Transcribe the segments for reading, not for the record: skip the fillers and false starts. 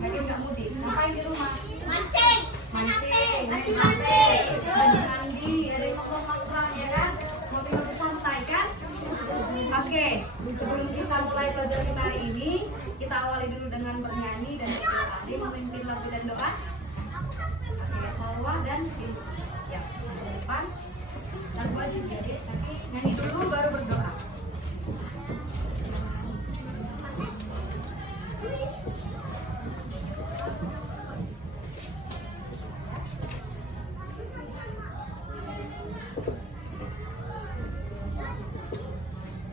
Lagi nggak mudik. Ngapain di rumah? Mancing. Mancing, main HP, mandi, ada yang makan ya kan? Ngopi-ngopi santai kan? Oke, sebelum kita mulai pelajaran kita hari ini, kita awali dulu dengan bernyanyi dan berdoa. Dia memimpin lagu dan doa. Oke, Salwa dan Ilkis. Ya, di depan. Lagu aja jadi, tapi nyanyi dulu baru berdoa.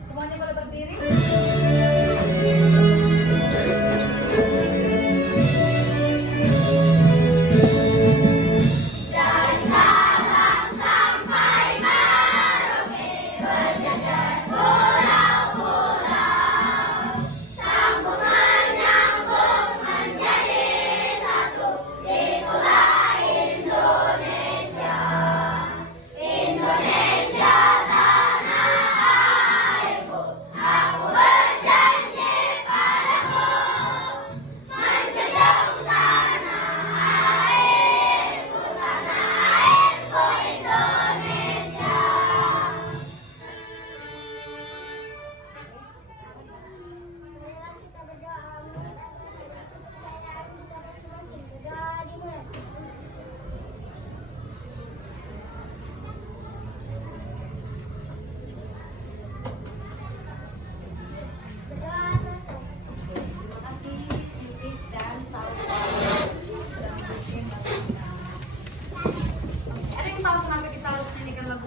Semuanya pada berdiri.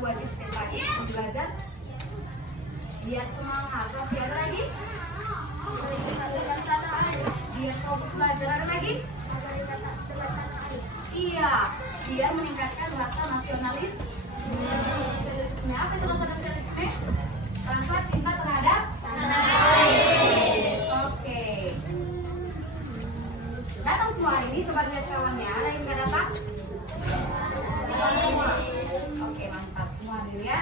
Wajib setiap pagi belajar biar semangat. Terus ada lagi biar fokus belajar. Ada lagi iya, biar meningkatkan rasa nasionalis. Apa itu rasa nasionalisme? Rasa cinta terhadap tanah air. Oke, datang semua hari ini. Coba lihat kawannya, ada yang nggak datang? Datang semua. Oke, mantap semua nih ya.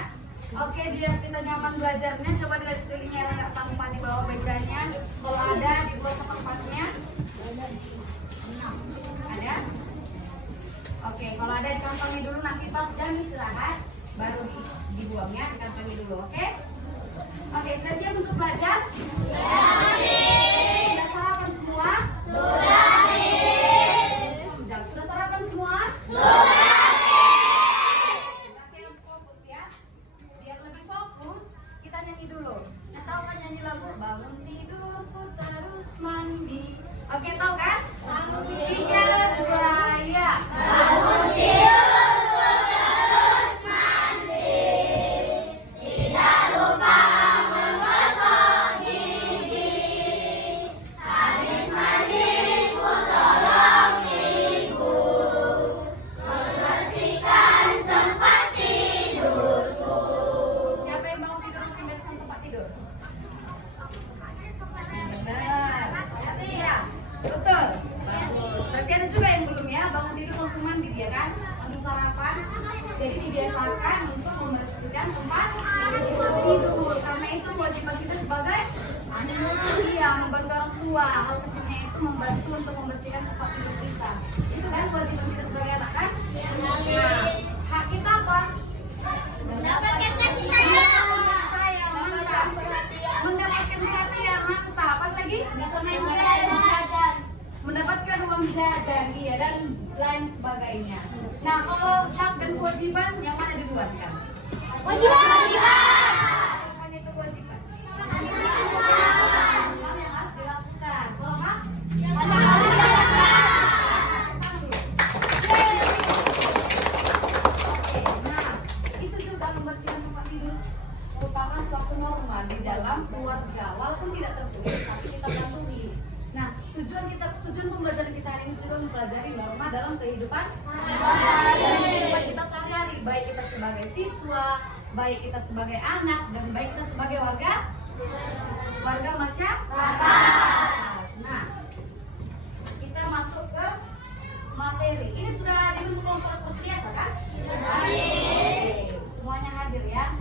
Oke, biar kita nyaman belajarnya, coba dilihat sekelilingnya ada nggak sampah di bawah mejanya. Kalau ada, dibuang ke tempatnya. Ada? Oke, kalau ada dikantongi dulu, nanti pas jam istirahat baru dibuangnya, dikantongi dulu. Oke? Oke, sudah siap untuk belajar? Sudah sarapan semua? Sudah sarapan semua? Tahu kan nyanyi lagu bangun tidurku terus mandi? Oke, tahu kan? 3, 2, ya. Bangun tidurku terus mandi, tidak lupa menggosok gigi. Habis mandi ku tolong ibu membersihkan tempat tidurku. Siapa yang bangun tidur langsung bersihkan tempat tidur? Iya, betul. Bagus. Berarti ada juga yang belum ya, bangun tidur langsung mandi dia kan, langsung sarapan. Jadi dibiasakan untuk membersihkan tempat tidur. Karena itu kewajiban kita sebagai anak. Iya, membantu orang tua. Hal kecilnya itu membantu untuk membersihkan tempat tidur kita. Itu kan kewajiban kita sebagai anak kan? Nah, hak kita apa? Mendapatkan kasih sayang. Mantap. Mendapatkan perhatian, mantap. Apa lagi? Bisa main jajan. Mendapatkan uang jajan, iya, dan lain sebagainya. Nah, kalau hak dan kewajiban yang mana duluan kan? Kewajiban. Mana itu kewajiban? Yang harus dilakukan. Kalau hak? Mana harus dilakukan? Oke, nah, itu juga membersihkan tempat tidur merupakan suatu norma di dalam keluarga, walaupun tidak tertulis tapi kita patuhi. Nah, tujuan pembelajaran kita hari ini juga mempelajari norma dalam kehidupan kita sehari-hari, baik kita sebagai siswa, baik kita sebagai anak, dan baik kita sebagai warga masyarakat. Nah, kita masuk ke materi. Ini sudah dibentuk kelompok seperti biasa kan? Semuanya hadir ya.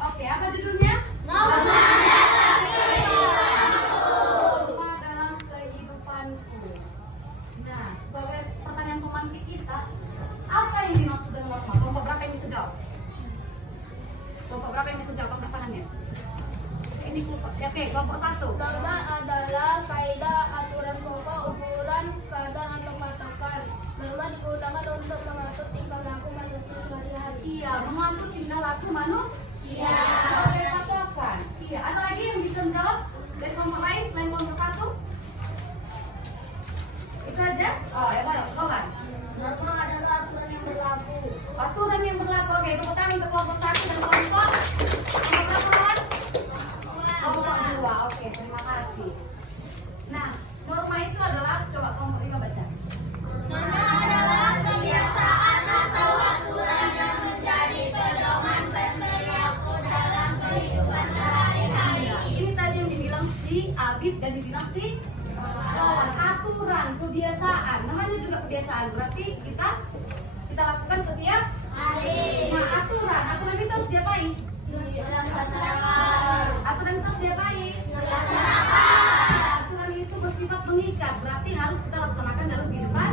Oke, apa judulnya? Norma dalam kehidupan. tuh? Norma adalah kaidah, aturan pokok, ukuran, kadar atau patokan. Norma digunakan untuk mengatur tingkah laku manusia sehari-hari. Iya, mengatur tingkah laku manusia sebagai patokan. Iya, ada lagi yang bisa menjawab dari kelompok lain selain kelompok 1? Itu aja? Oh, ya baik, Roland. Norma adalah aturan yang berlaku. Aturan yang berlaku. Oke, tepuk tangan untuk kelompok 1 dan kelompok berapa, Roland? Kelompok 2. Oke, terima kasih. Nah, norma itu adalah, coba kelompok 5 baca. Norma adalah kebiasaan atau aturan yang menjadi pedoman berperilaku dalam kehidupan sehari-hari. Ini tadi yang dibilang si Abid dan dibilang si Roland. Aturan, kebiasaan. Namanya juga kebiasaan. Berarti kita lakukan setiap Hari. Nah, aturan itu harus diapain? Aturan itu harus diapain? Aturan itu bersifat mengikat, berarti harus kita laksanakan dalam kehidupan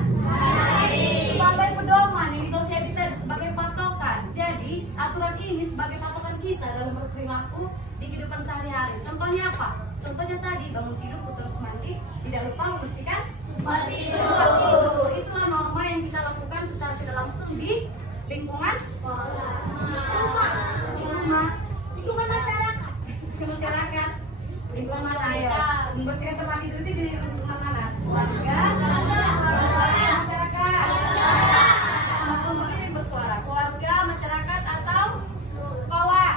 sebagai pedoman yang dikonsep kita sebagai patokan. Jadi aturan ini sebagai patokan kita dalam berperilaku di kehidupan sehari-hari. Contohnya apa? Contohnya tadi bangun tidur, terus mandi, tidak lupa membersihkan tempat tidur. Itulah norma yang kita lakukan secara tidak langsung di lingkungan rumah, Lingkungan masyarakat. masyarakat. Lingkungan mana? Ayo, membersihkan tempat tidur itu di lingkungan mana? Keluarga, masyarakat. Kelompok ini bersuara. Keluarga, masyarakat atau sekolah?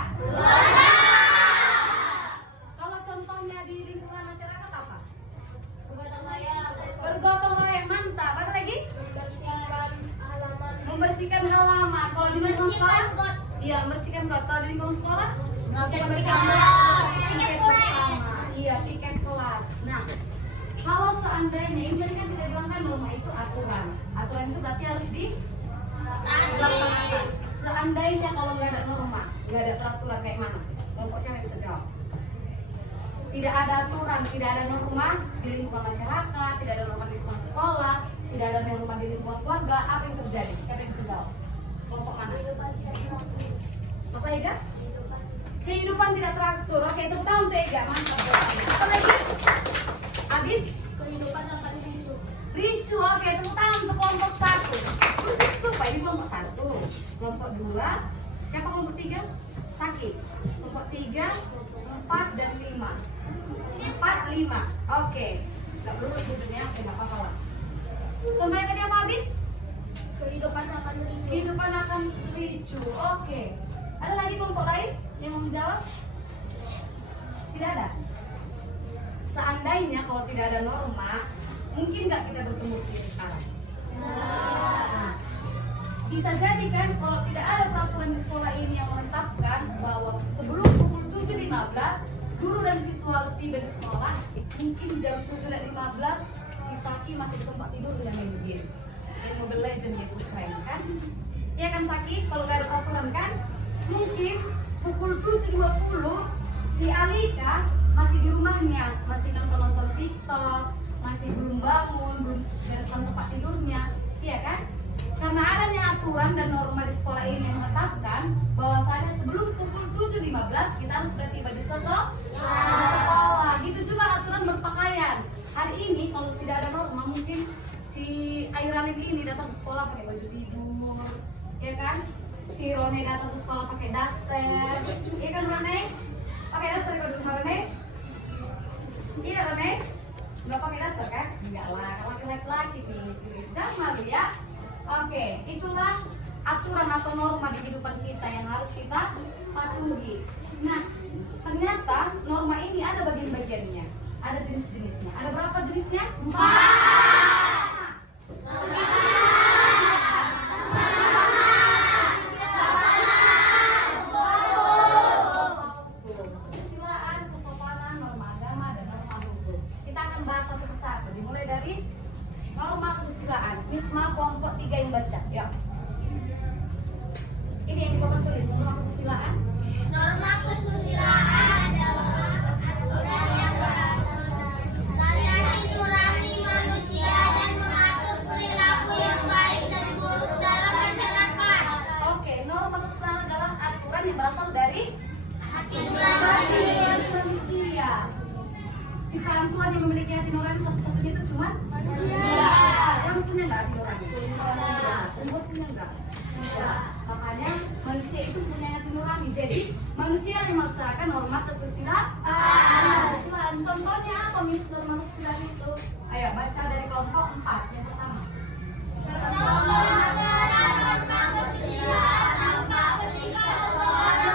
Kalau contohnya di lingkungan masyarakat apa? Bergotong royong, mantap. Apa lagi? Membersihkan halaman. Kalau di lingkungan sekolah? Iya, membersihkan got. Kalau di lingkungan sekolah? Piket bersama. Iya, piket kelas. Nah, kalau seandainya ini tadi kan kita bilang kan norma itu aturan. Aturan itu berarti harus dilaksanakan. Seandainya kalau nggak ada norma, nggak ada peraturan kayak mana? Kelompok siapa yang bisa jawab? Tidak ada aturan, tidak ada norma di lingkungan masyarakat, tidak ada norma di lingkungan sekolah, tidak ada norma di lingkungan keluarga. Apa yang terjadi? Siapa yang bisa jawab? Kelompok mana? Apa Ega? Kehidupan tidak teratur. Oke, tepuk tangan untuk Ega. Mantap. Apa lagi? Abid? Kehidupan akan ricu. Ricu. Oke, tepuk tangan untuk kelompok 1. Terus lupa ini kelompok 1. Kelompok 2. Siapa kelompok 3? Sakit. Kelompok 3, 4 dan 5. 4, 5. Oke. Gak perlu sebetulnya. Oke, gak apa-apa lah. Contohnya tadi apa, Abid? Kehidupan akan ricu. Kehidupan akan ricu. Oke. Ada lagi kelompok lain yang mau menjawab? Tidak ada. Seandainya kalau tidak ada norma, mungkin nggak kita bertemu di sini sekarang? Nah, bisa jadi kan kalau tidak ada peraturan di sekolah ini yang menetapkan bahwa sebelum pukul 7.15 guru dan siswa harus tiba di sekolah, mungkin jam 7.15 si Saki masih di tempat tidur dengan main game, main Mobile Legends ya, pusreng kan? Iya kan Saki, kalau nggak ada peraturan kan, mungkin pukul 7.20 si Alika masih di rumahnya, masih nonton TikTok, masih belum bangun, belum bereskan tempat tidurnya, iya kan? Karena adanya aturan dan norma di sekolah ini yang menetapkan bahwasanya sebelum pukul 7.15 kita harus sudah tiba di sekolah. Gitu juga aturan berpakaian. Hari ini kalau tidak ada norma, mungkin si Airalin ini datang ke sekolah pakai baju tidur, ya kan? Si Rone datang ke sekolah pakai daster, iya kan Rone? Pakai daster kalau di rumah Rone? Iya Rone? Nggak pakai daster kan? Enggak lah, kalau laki-laki pilih jangan malu ya. Oke, itulah aturan atau norma di kehidupan kita yang harus kita patuhi. Nah, ternyata norma ini ada bagian-bagiannya, ada jenis-jenisnya. Ada berapa jenisnya? 4. Kesusilaan, kesopanan, norma agama, dan norma hukum. Kita akan bahas satu persatu. Dimulai dari norma kesusilaan. Misma kelompok 3 yang baca. Ya. Ini yang di papan tulis. Norma kesusilaan. Norma kesusilaan adalah aturan yang silaturahmi manusia dan mengatur perilaku yang baik dan buruk dalam masyarakat. Oke, norma kesusilaan adalah aturan yang berasal dari Aturan manusia. perkataan Tuhan yang memiliki hati nurani satu-satunya itu cuma manusia. Yang punya nggak hati nurani? Tumbuh punya nggak? Ya, makanya manusia itu punya hati nurani. Jadi manusia yang melaksanakan norma kesusilaan. Contohnya apa mis norma kesusilaan itu? Ayo baca dari kelompok 4 yang pertama.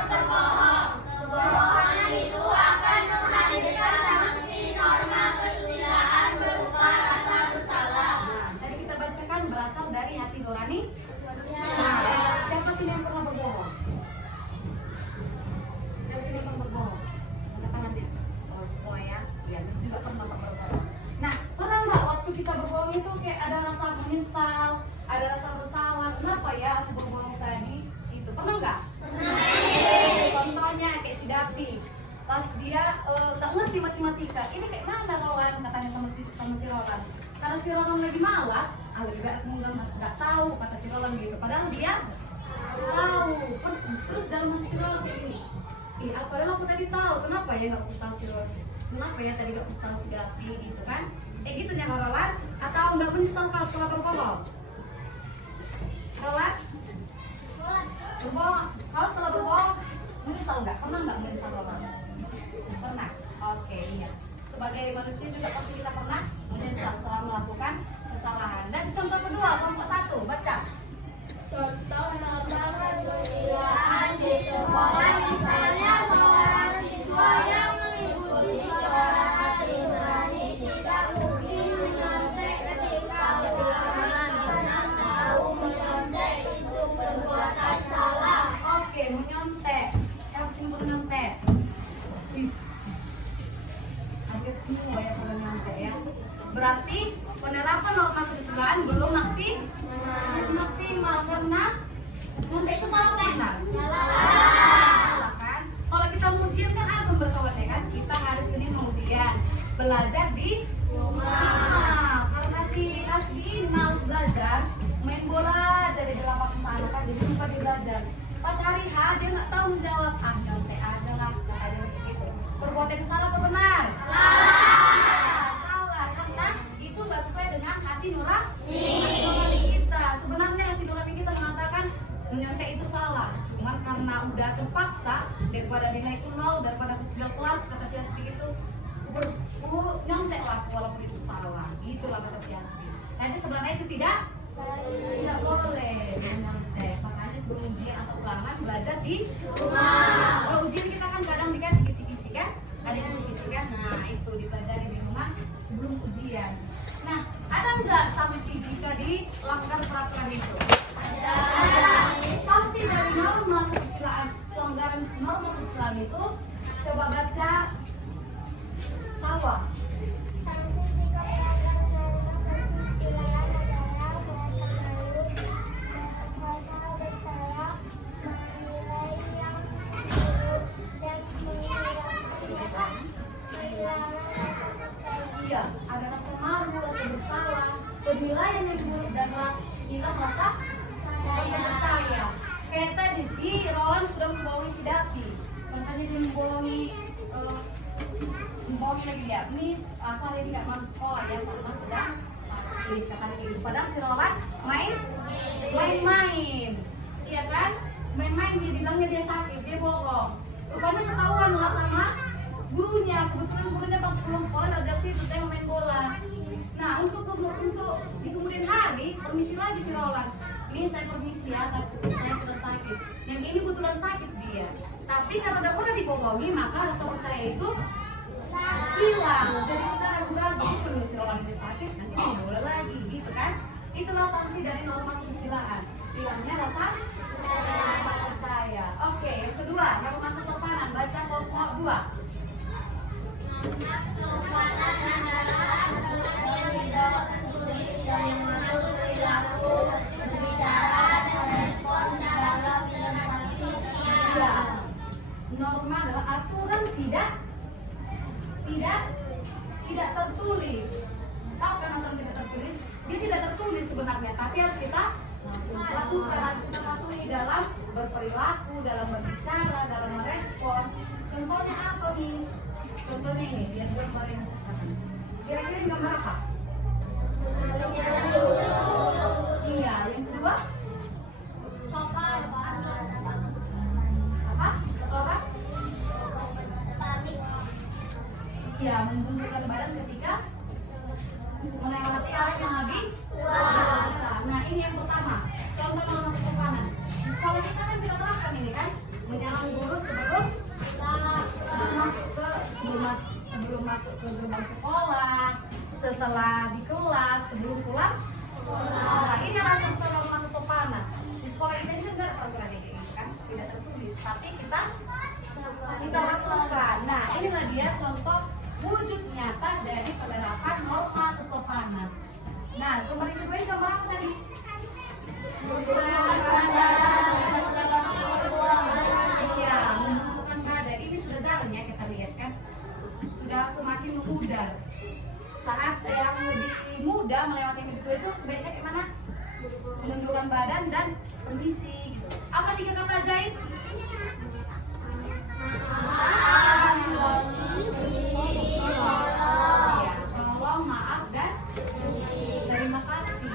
Kebohongan itu akan menghadirkan sanksi norma kesusilaan berupa rasa bersalah. Nah, tadi kita bacakan berasal dari hati nurani. Nah, siapa sih yang pernah berbohong? Siapa sih yang pernah berbohong? Angkat tangannya. Oh, semua ya. Ya, Miss juga pernah berbohong. Nah, pernah nggak waktu kita berbohong itu kayak ada rasa menyesal, ada rasa bersalah? Kenapa ya aku berbohong tadi? Itu pernah nggak? Contohnya kayak si Dapi, pas dia nggak ngerti matematika, ini kayak mana Roland katanya sama si Roland. Karena si Roland lagi malas, lebih baik aku nggak tahu kata si Roland gitu. Padahal dia tahu. Terus dalam hati si Roland kayak gini, padahal aku tadi tahu, kenapa ya nggak aku tahu si Roland? Kenapa ya tadi nggak aku tahu si Dapi gitu kan? Gitu ya Roland? Atau nggak menyesal kalau setelah berbohong? Roland? Berbohong, kalau setelah berbohong menyesal nggak? Pernah nggak menyesal Roland? Pernah? Oke, iya. Sebagai manusia juga pasti kita pernah menyesal setelah melakukan kesalahan. Dan contoh kedua, kelompok 1, baca. Contoh norma kesusilaan di sekolah, misalnya seorang siswa yang mengikuti suara hati nurani tidak mungkin menyontek ketika ulangan karena tahu menyontek itu perbuatan salah. Oke, menyontek. Siapa sih yang pernah nyontek? Hampir semua yang pernah nyontek ya. Berarti penerapan norma kesusilaan belum maksimal karena nyontek itu salah atau benar? Salah kan? Kalau kita mau ujian kan ada pemberitahuan ya kan? Kita hari Senin mau ujian, belajar di rumah. Karena si Hasbi ini malas belajar, main bola aja di lapangan sana kan, jadi lupa dia belajar. Pas hari H dia nggak tahu menjawab, nyontek aja lah, kata dia gitu. Perbuatan yang salah atau benar? Salah, karena itu nggak sesuai dengan hati nurani kita. Sebenarnya hati nurani kita mengatakan menyontek itu salah, cuman karena udah terpaksa daripada nilai itu 0, daripada tinggal kelas kata si Hasbi itu, nyontek lah walaupun itu salah. Itulah kata si Hasbi. Tapi sebenarnya itu tidak boleh menyontek. Makanya sebelum ujian atau ulangan belajar di rumah. Kalau ujian kita kan kadang dikasih kisi-kisi kan, ada kisi-kisi kan. Nah itu dipelajari di rumah sebelum ujian. Nah ada nggak sanksi jika dilanggar peraturan itu? Ada. Sanksi dari norma kesusilaan, pelanggaran norma kesusilaan itu coba baca Salwa. Sanksi jika melanggar norma kesusilaan adalah merasa bersalah, menilai yang buruk dan menghilangkan Iya, ada rasa malu, rasa bersalah, penilaian yang buruk dan hilang rasa percaya. Kayak tadi si Roland sudah membohongi si Dapi. Contohnya dia membohongi lagi dia, Miss, aku hari ini nggak masuk sekolah ya karena sedang sakit, kata dia gitu. Padahal si Roland main-main, iya kan? Main-main dia bilangnya dia sakit, dia bohong. Rupanya ketahuan lah sama gurunya. Kebetulan gurunya pas pulang sekolah dari situ dia main bola. Nah untuk di kemudian hari permisi lagi si Roland. Ini saya permisi ya, tapi saya sedang sakit. Yang ini kebetulan sakit dia. Tapi karena udah pernah dibohongi maka rasa percaya itu hilang. Jadi kita ragu-ragu kalau si Roland ini sakit nanti mau bola lagi gitu kan? Itulah sanksi dari norma kesusilaan. Hilangnya rasa percaya. Oke, yang kedua norma kesopanan. Baca kelompok 2. Kesopanan adalah aturan yang tidak tertulis yang mengatur perilaku, berbicara, dan respon dalam interaksi sosial. Norma adalah aturan tidak tertulis. Tahu kan aturan tidak tertulis? Dia tidak tertulis sebenarnya, tapi harus kita lakukan, harus kita patuhi dalam berperilaku, dalam berbicara, dalam merespon. Contohnya apa, Miss? Contohnya ini, biar gue kemarin menceritakan. ini gambar apa? Iya, yang kedua apa? Orang? Iya, menundukkan badan ketika melewati alat yang lebih luasa. Nah, ini yang pertama. Contoh norma kesopanan. Di sekolah kita kan kita terapkan ini kan, menyalakan guru sebelum masuk ke gerbang sekolah, setelah di kelas, sebelum pulang sekolah. Ini adalah contoh norma kesopanan. Di sekolah kita ini enggak ada peraturan ini kan, tidak tertulis, tapi kita lakukan. Nah, inilah dia contoh wujud nyata dari penerapan norma kesopanan. Nah, gambar yang kedua ini gambar apa tadi? Iya, menentukan badan. Ini sudah jalan ya, kita lihat kan. Sudah semakin memudar. Saat yang lebih muda melewati yang kedua itu sebaiknya gimana? Menundukkan badan dan permisi gitu. Apa 3 kata ajaib? Tolong, maaf, dan terima kasih.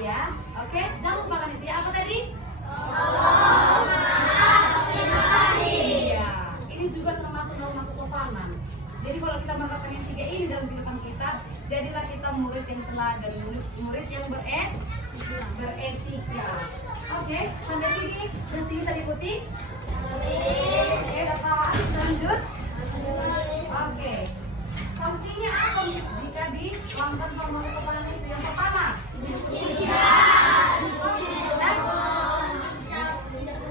Ya, oke. Jangan lupakan itu ya. Apa tadi? Tolong, maaf, terima kasih. Ya, ini juga termasuk norma kesopanan. Jadi kalau kita menerapkan yang 3 ini dalam kehidupan kita, jadilah kita murid yang teladan, murid yang beretika. Oke, sampai sini dan sini tadi putih. Oke, dapat lanjut. Oke, sanksinya apa jika dilanggar norma kesopanan itu? Yang pertama,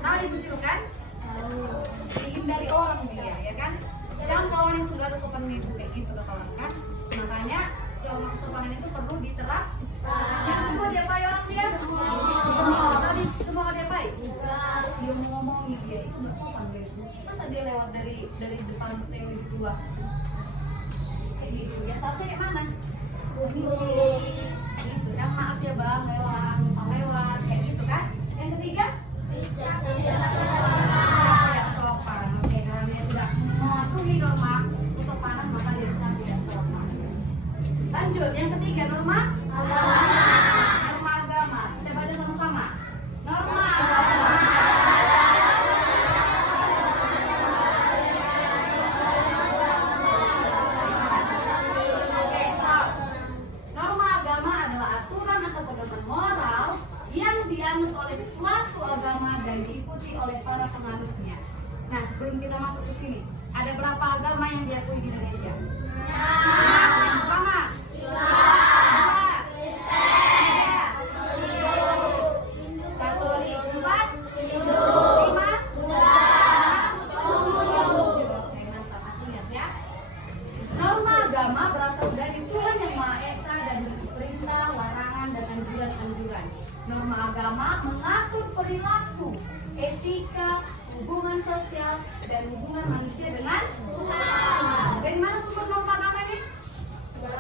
tahu dikucilkan, dihindari orang dia, ya kan? Jangan kawan yang sudah ada sopan ibu kayak gitu kata orang kan. Makanya norma kesopanan itu perlu diterapkan. Yang kedua dia baik orang dia. Tadi cuma dia baik. Dia mau ngomongin dia itu nggak sopan guys. Masa dia lewat dari depan TV dua kayak gitu. Ya seharusnya kayak mana? Permisi gitu kan, maaf ya bang lewat, numpang lewat kayak gitu kan. Yang ketiga tidak sopan. Oke, karena dia tidak mematuhi norma kesopanan maka dia dicap tidak sopan. Lanjut, yang ketiga norma agama. Kita baca sama-sama. Norma agama. Oke, stop. Norma agama adalah aturan atau pedoman moral yang dianut oleh suatu agama dan diikuti oleh para penganutnya. Nah, sebelum kita masuk ke sini, ada berapa agama yang diakui di Indonesia? Yang pertama, Katolik, 4, 5, 7. Oke, mantap, masih ingat ya. Norma agama berasal dari Tuhan yang Maha Esa dan berisi perintah, larangan, dan anjuran-anjuran. Norma agama mengatur perilaku, etika, hubungan sosial, dan hubungan manusia dengan Tuhan. Dari mana sumber norma agama ini? Dari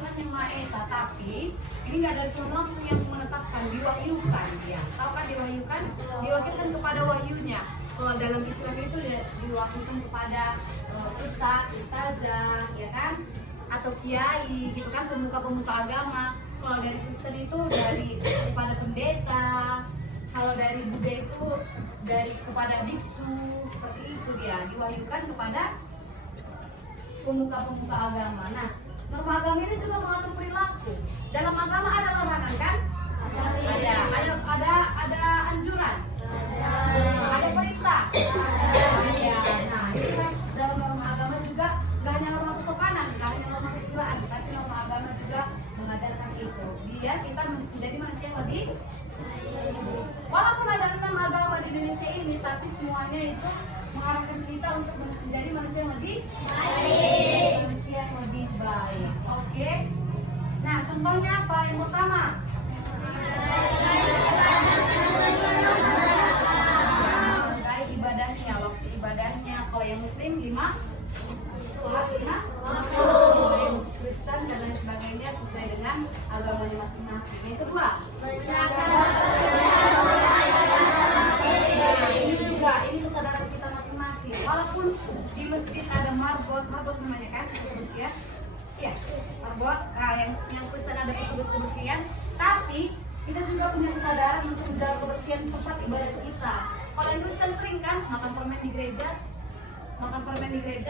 Tuhan yang Maha Esa, tapi ini nggak dari Tuhan langsung yang menetapkan, diwahyukan dia. Tahu kan diwahyukan? Diwakilkan kepada wahyunya. Kalau dalam Islam itu diwakilkan kepada ustazah, ya kan? Atau kiai, gitu kan, pemuka-pemuka agama. Kalau dari Kristen itu kepada pendeta. Kalau dari Buddha itu kepada biksu, seperti itu dia diwahyukan kepada pemuka-pemuka agama. Nah, norma agama ini juga mengatur perilaku. Dalam agama ada larangan kan? Ada anjuran. Ada perintah. Nah, ini kan dalam norma agama juga gak hanya norma kesopanan, gak hanya norma kesusilaan, tapi norma agama juga mengajarkan itu. Biar kita menjadi manusia yang lebih. Walaupun ada 6 agama di Indonesia ini, tapi semuanya itu mengarahkan kita untuk menjadi manusia yang lebih baik. Manusia yang lebih baik. Oke. Nah, contohnya apa? Yang pertama, menghargai ibadahnya, waktu ibadahnya. Kalau yang Muslim 5, sholat 5, kalau yang Kristen dan lain sebagainya sesuai dengan agamanya masing-masing. Yang kedua, ini kesadaran kita masing-masing. Walaupun di masjid ada marbot marbot namanya kan, kebersihan. Iya, marbot. Nah, yang Kristen ada petugas kebersihan. Tapi kita juga punya kesadaran untuk menjaga kebersihan tempat ibadah kita. Kalau yang Kristen sering kan makan permen di gereja,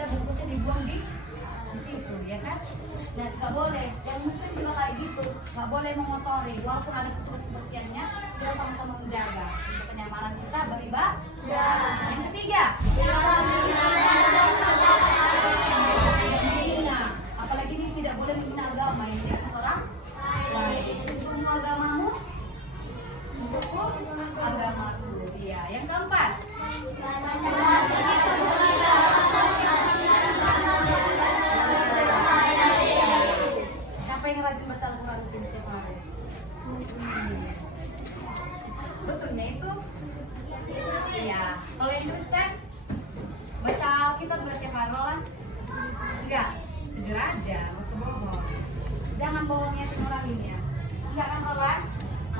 bungkusnya dibuang di situ, ya kan? Nah, nggak boleh. Yang Muslim juga kayak gitu, nggak boleh mengotori. Walaupun ada petugas kebersihannya, kita sama-sama menjaga untuk kenyamanan kita beribadah. Yang ketiga, apalagi ini tidak boleh menghina agama ini ya kan orang lain. Untukmu agamamu, untukku agamaku. Iya. Yang keempat, siapa yang rajin baca Al-Quran di sini setiap hari? Betulnya itu, iya. Kalau yang Kristen baca Alkitab nggak setiap hari lah? Enggak, jujur aja, nggak usah bohong. Jangan bohongnya nuraninya. Enggak kan Roland?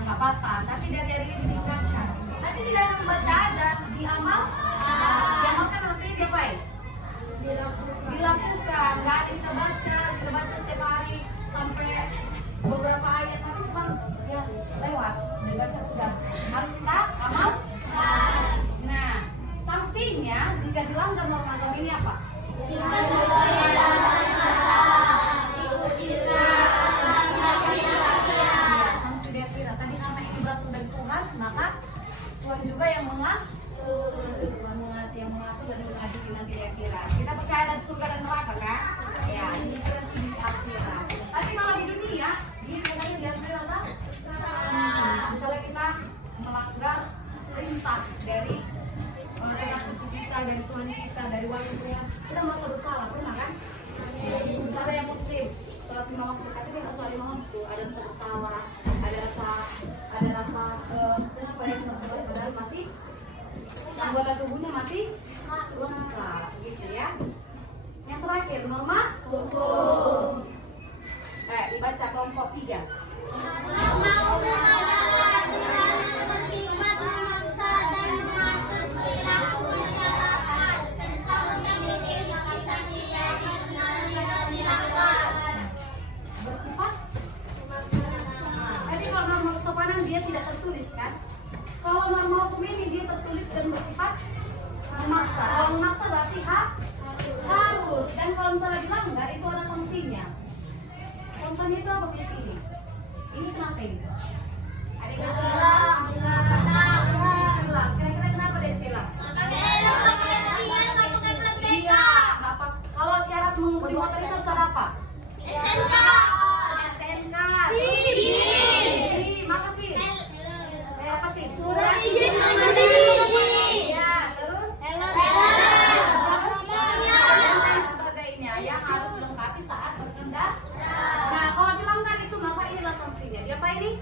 Nggak apa-apa, tapi dari ini ditingkatkan. Tapi tidak hanya membaca aja, diamal. Diamalkan artinya diapain? Dilakukan. Nggak ada kita baca setiap hari sampai beberapa ayat, tapi cuma ya lewat dan baca udah. Harus kita amal. Nah, sanksinya jika dilanggar norma agama ini apa? Sanksi dia kira. Tadi karena ini berasal dari Tuhan, maka Tuhan juga yang mengatur dan mengadili nanti dia kira. Kita percaya ada surga dan neraka kan? Ya, ini kira di akhirat. Tapi kalau di dunia, dia katanya diatur rasa. Misalnya kita melanggar perintah dari Tuhan suci kita, dari Tuhan kita, dari wahyu Tuhan, kita merasa bersalah, pernah kan? Misalnya yang Muslim, sholat 5 waktu, tapi dia nggak sholat 5 waktu, ada rasa bersalah, ada rasa kenapa ya kita sholat padahal masih anggota tubuhnya masih lengkap, gitu ya. Yang terakhir norma hukum. Dibaca kelompok 3. Bersifat. Jadi kalau norma kesopanan dia tidak tertulis kan? Kalau norma hukum ini dia tertulis dan bersifat memaksa. Kalau memaksa berarti harus. Dan kalau misalnya dilanggar itu ada sanksinya. Contohnya itu apa di sini? Ini kenapa ini? Ada yang tilang. Kira-kira kenapa dia tilang? Iya, apa? Kalau syarat mengemudi motor itu harus ada apa? STNK. SIM. Apa sih? Apa sih? Surat izin mengemudi. Iya, terus? Helm. Dan sebagainya yang harus dilengkapi saat berkendara. Nah, kalau dilanggar itu maka inilah sanksinya. Dia apa ini?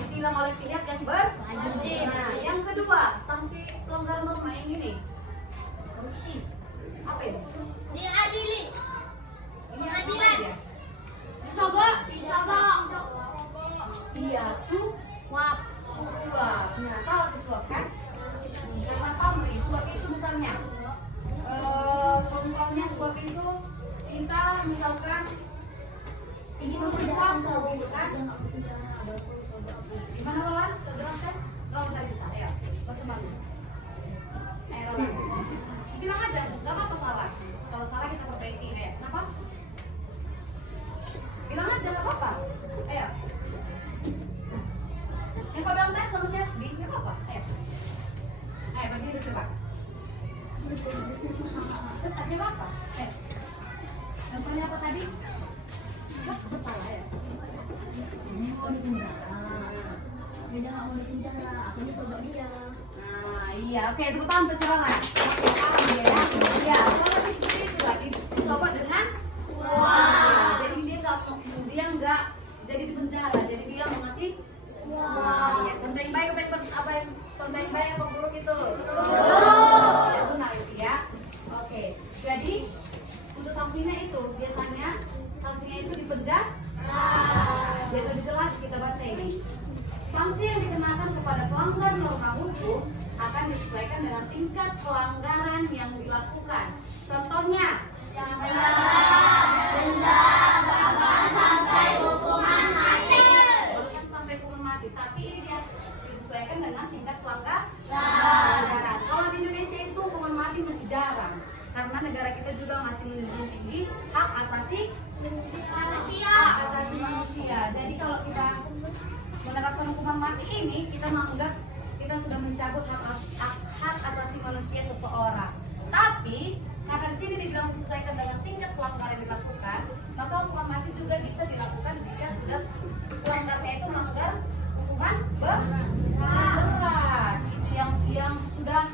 Ditilang oleh pihak yang berwajib. Nah, yang kedua, sanksi pelanggaran norma yang ini. Korupsi. Apa itu? Diadili. Ini apa dia? Disogok. Iya, suap. Nah, tahu itu suap kan? Karena pamrih, suap itu misalnya contohnya suap itu kita misalkan ingin sesuatu gitu kan? Gimana Roland? Terjelaskan? Roland tak bisa, ya. Persembahan. Roland. Bilang aja, nggak apa-apa salah. Kalau salah kita perbaiki, kayak kenapa? Bilang aja nggak apa-apa. Ayo. Yang kau bilang tadi sama si Asli, nggak apa-apa. Ayo, bagi itu coba. Tetapnya apa? Contohnya apa tadi? Apa salah ya? Ini mau dipenjara. Dia nggak mau dipenjara. Aku disogok dia. Nah, iya, oke, tepuk tangan untuk si Roland. Iya, Roland itu seperti itu lagi. Sobat dengan jadi dia nggak jadi di penjara, jadi dia mau ngasih. Iya, contoh yang baik apa yang contoh yang baik apa buruk itu? Ya benar itu ya. Oke, jadi untuk sanksinya itu biasanya sanksinya itu di penjara. Biar lebih jelas kita baca ini. Sanksi yang dikenakan kepada pelanggar norma hukum akan disesuaikan dengan tingkat pelanggaran yang dilakukan. Contohnya, yang denda, bahkan sampai hukuman mati. Bahkan sampai hukuman mati. Tapi ini dia disesuaikan dengan tingkat pelanggaran. Kalau di Indonesia itu hukuman mati masih jarang, karena negara kita juga masih menjunjung tinggi hak asasi manusia. Jadi kalau kita menerapkan hukuman mati ini, kita menganggap kita sudah mencabut hak asasi manusia seseorang. Tapi karena di sini dibilang disesuaikan dengan tingkat pelanggaran yang dilakukan, maka hukuman mati juga bisa dilakukan jika sudah pelanggarnya itu melanggar hukuman berat, itu yang sudah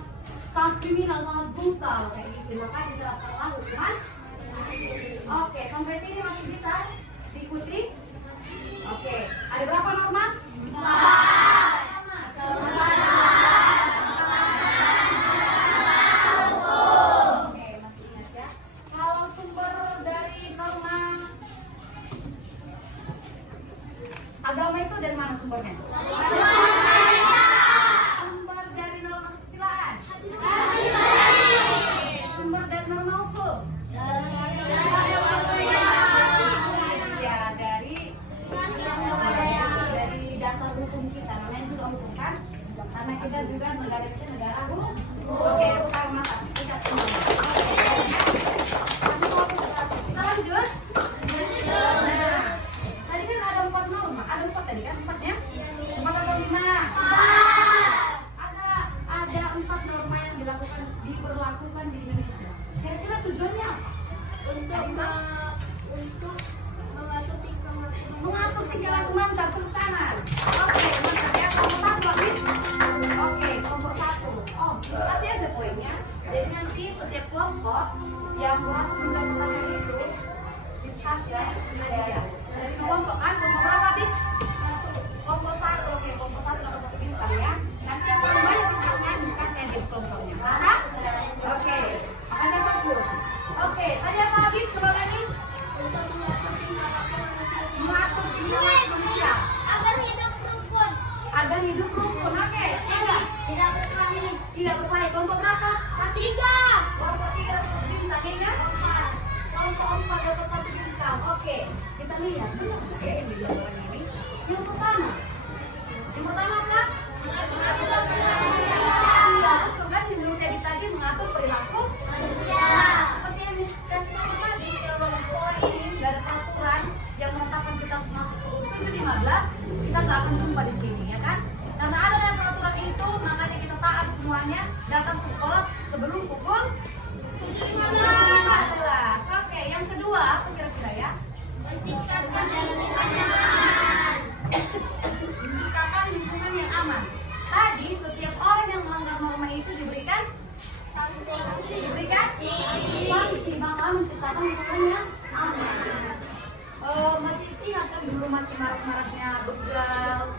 sangat kriminal, sangat brutal kayak gitu, maka diterapkanlah hukuman. Oke, sampai sini masih bisa diikuti? Oke, ada berapa norma? 4. Oke, masih ingat ya. Kalau sumber dari norma agama itu dari mana sumbernya? Sumber dari norma kesusilaan? Sumber dari norma hukum? Ya, dari dasar hukum kita, namanya juga hukum kan? Karena kita juga negara Indonesia negara hukum. Oke, bukan mata. Kita lanjut. Nah, tadi kan ada 4 norma, ada 4 tadi kan? 4-nya? 4 atau 5? Ada 4 norma yang diberlakukan di Indonesia. Kira-kira tujuannya apa? Untuk mengatur tingkah laku. Mantap, tepuk tangan. Oke, mantap ya. Kelompok 1 lagi. Oke, kelompok 1. Oh, kasih aja poinnya. Jadi nanti setiap kelompok yang berhasil menjawab pertanyaan itu diskusi ya. Dari kelompok kan, kelompok berapa tadi? Kelompok 1. Oke, kelompok 1 dapat 1 bintang ya. Nanti yang paling banyak bintangnya diskusi aja di kelompoknya. Bisa? Oke, makanya fokus. Oke, tadi apa lagi? Coba lagi. Mengatur tingkah laku manusia agar hidup rukun. Oke, tidak berkelahi. Kelompok berapa? 3. Kelompok 3 dapat 1 bintang ya kan? Kelompok 4 dapat 1 bintang. Oke, kita lihat benar nggak ya yang dibilang orang ini? Yang pertama apa? Iya, betul kan? Sebelum saya ditagih mengatur perilaku manusia. Seperti yang dikasih contoh tadi, kalau di sekolah ini nggak ada peraturan yang menetapkan kita harus masuk ke 7.15, kita nggak akan jumpa di sini ya kan? Karena ada dalam peraturan itu, makanya kita taat semuanya datang ke sekolah sebelum pukul 15. Oke, yang kedua apa kira-kira ya? Menciptakan lingkungan yang aman. Tadi setiap orang yang melanggar norma itu diberikan sanksi, bakal menciptakan lingkungan yang aman. Masih ingat kan dulu masih marak-maraknya begal,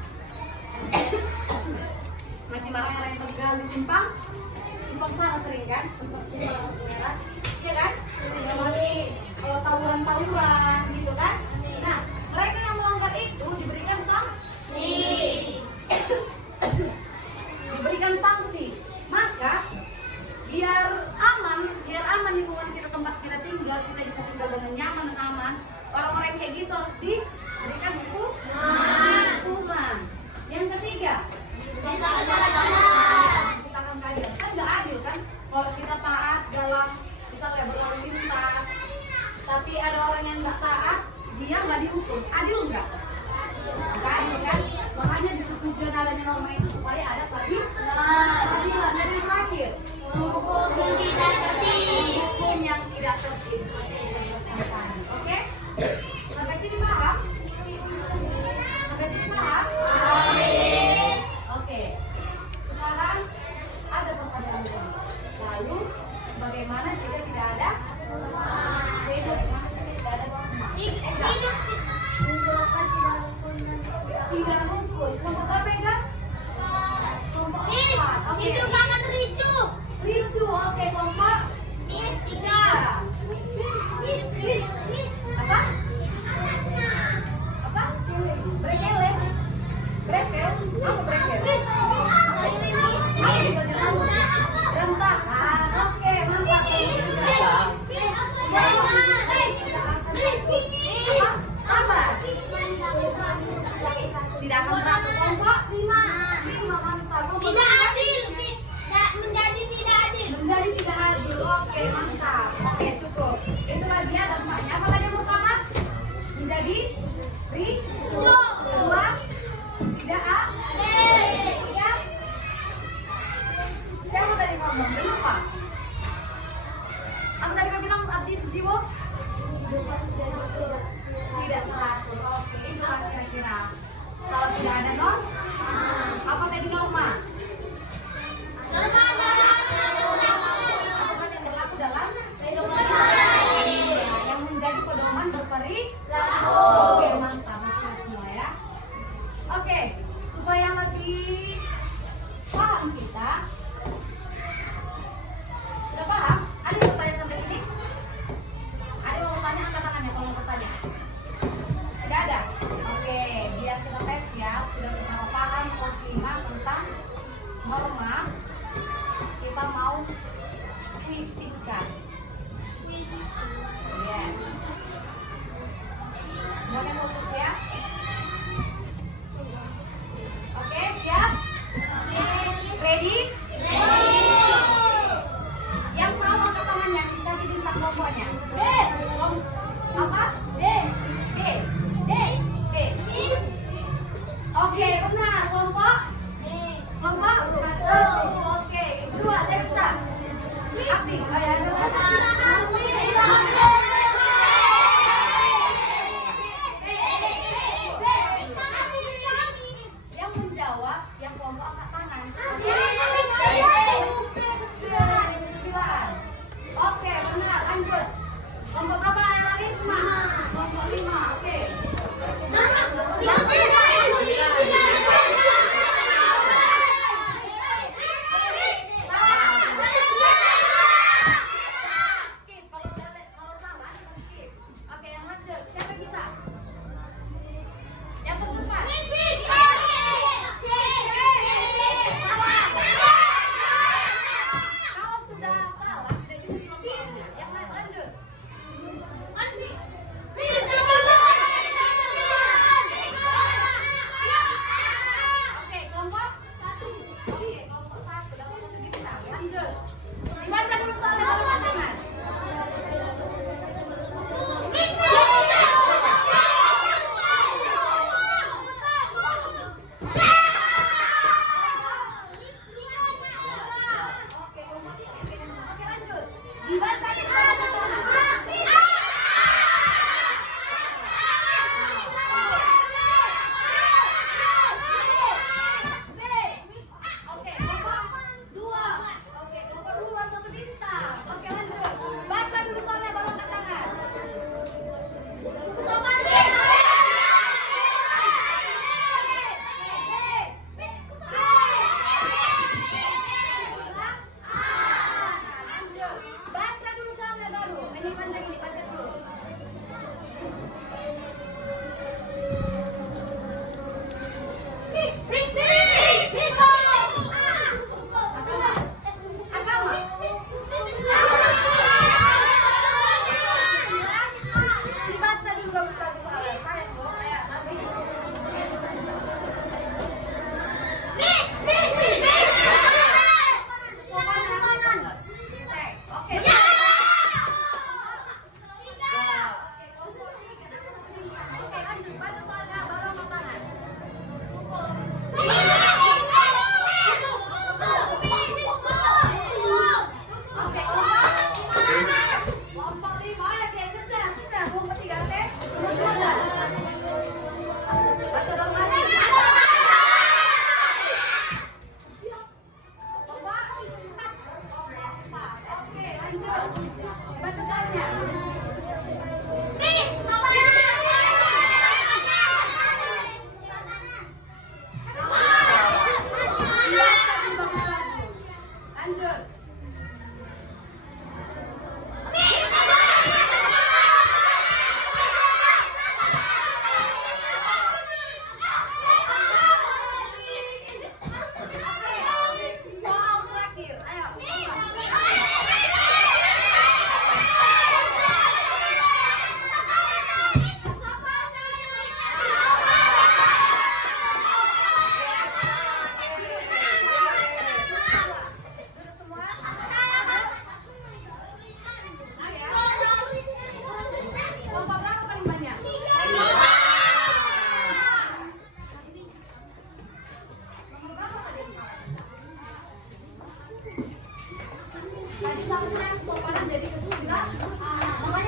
di simpang sana sering kan, simpang merah, iya kan? Yang masih tawuran gitu kan? Nah, mereka yang melanggar itu diberikan sanksi. Maka biar aman lingkungan kita, tempat kita tinggal, kita bisa tinggal dengan nyaman dan aman. Orang-orang kayak gitu harus diberikan hukuman. Yang ketiga, menciptakan keadilan. Kan nggak adil kan? Kalau kita taat dalam misalnya berlalu lintas, tapi ada orang yang nggak taat, dia nggak dihukum. Adil nggak? Nggak adil kan? Makanya tujuan adanya norma itu supaya ada keadilan. Dan yang terakhir, hukum yang tidak tertib. Oke? Sampai sini paham? Oke. Sekarang ada pertanyaan. Lalu bagaimana jika tidak ada? Tidak rukun. Kelompok berapa ya? Kelompok 4. Oke. Itu banget ricu. Oke, kelompok 3. Ready? Dua, tiga, A. Ya. Siapa tadi ngomong? Lupa. Apa tadi kau bilang arti Sujiwo? Tidak teratur. Oke, itu lah kira-kira. Kalau tidak ada non, apa tadi norma? Aturan yang berlaku dalam kehidupan yang menjadi pedoman berperilaku. Oke, mantap, masih semua ya. Oke, supaya lebih paham kita. Sudah paham? Ada yang bertanya sampai sini? Ada yang mau bertanya, angkat tangannya kalau mau bertanya. Tidak ada? Oke, biar kita tes ya. Sudah seberapa paham kelas 5 tentang norma? Kita mau fisika. Yes. Semuanya fokus ya. Oke, siap? Ready? Yang tahu angkat tangannya, kasih bintang kelompoknya. Apa? D. Oke, benar. Kelompok? Kelompok? Oke, dua, saya bisa. Aktif. Yang menjawab, yang kelompok angkat tangan. Oke, benar. Lanjut. Kelompok berapa yang lagi? 5. Kelompok 5. Oke. Skip. Kalau salah, skip. Oke, yang lanjut. Siapa yang bisa? Yang tercepat. Kalau sudah salah, tidak bisa dilakukannya. Yang lain lanjut. Oke, kelompok 1. Oke, kelompok 1. Dapat sudah bisa. Lanjut. Dibaca dulu soalnya baru tangan. Oke, kelompok 3. Oke, lanjut. Dibaca dulu tangan. Oke, kelompok 2. Oke, kelompok 2 1 bintang. Oke, lanjut. Baca dulu soalnya baru angkat tangan. Lanjut. Baca dulu soalnya baru. Ini panjang ini baca dulu. Agama. Dibaca dulu dong Ustaz soalnya. Saya tuh kayak nanti. Cek. Oke.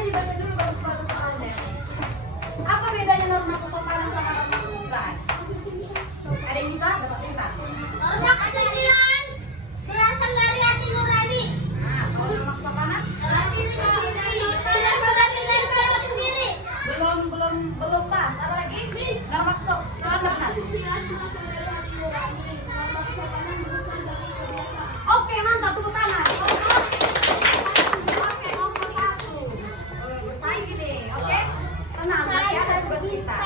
dibaca dulu bagus-bagus soalnya. Apa bedanya norma kesopanan sama norma kesusilaan? Ada yang bisa dapat pintar? Norma kesusilaan berasal dari hati nurani. Nah, kalau norma kesopanan? Berarti berasal dari diri sendiri. Belum pas. Apa lagi? Norma kesopanan benar. Kesusilaan berasal dari hati nurani. Norma kesopanan berasal dari kebiasaan. Oke, mantap, tepuk tangan. Oke, nomor 1. Bersaing gini, oke? Tenang, masih ada tugas kita.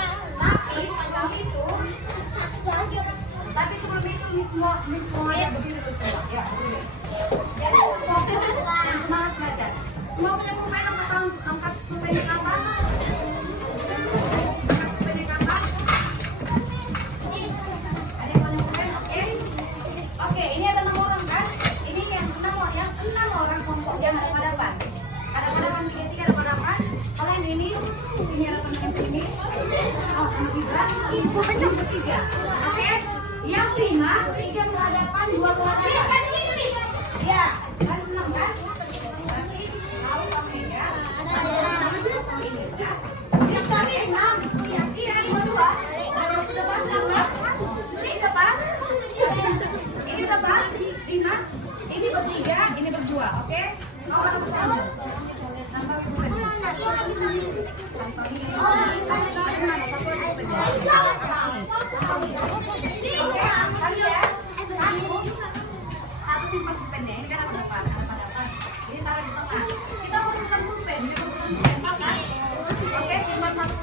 Tapi sebelum itu Miss Mo ya berdiri dulu semua. Ya, berdiri. Jadi fokus dan semangat belajar. Semua punya pemain angkat pemain ke atas. Angkat pemain ke atas. Ada yang punya pemain, oke? Oke, ini ada 6 orang kan? Ini yang 6 orang kelompok yang ada hadapan. Ada hadapan 3 ada hadapan. Kalian ini hadapan yang sini. Oh, sama Gibran. Ibu yang ketiga. Oke? Yang 3 berhadapan, 2 berhadapan. Ya, kan 6 kan? Berarti tahu sama ya. Sama ini ya. Terus kami 6. Iya, 2. Ada udah pas kan? Ini udah pas. Ini udah pas. 5. Ini bertiga, ini berdua, oke? Oh, kalau bersama. Nambah dua. Kali ya, satu simpan pulpennya. Ini kan ada depan, ini taruh di tengah. Kita urusan pulpen, ini urusan pulpen, kan? Oke, simpan satu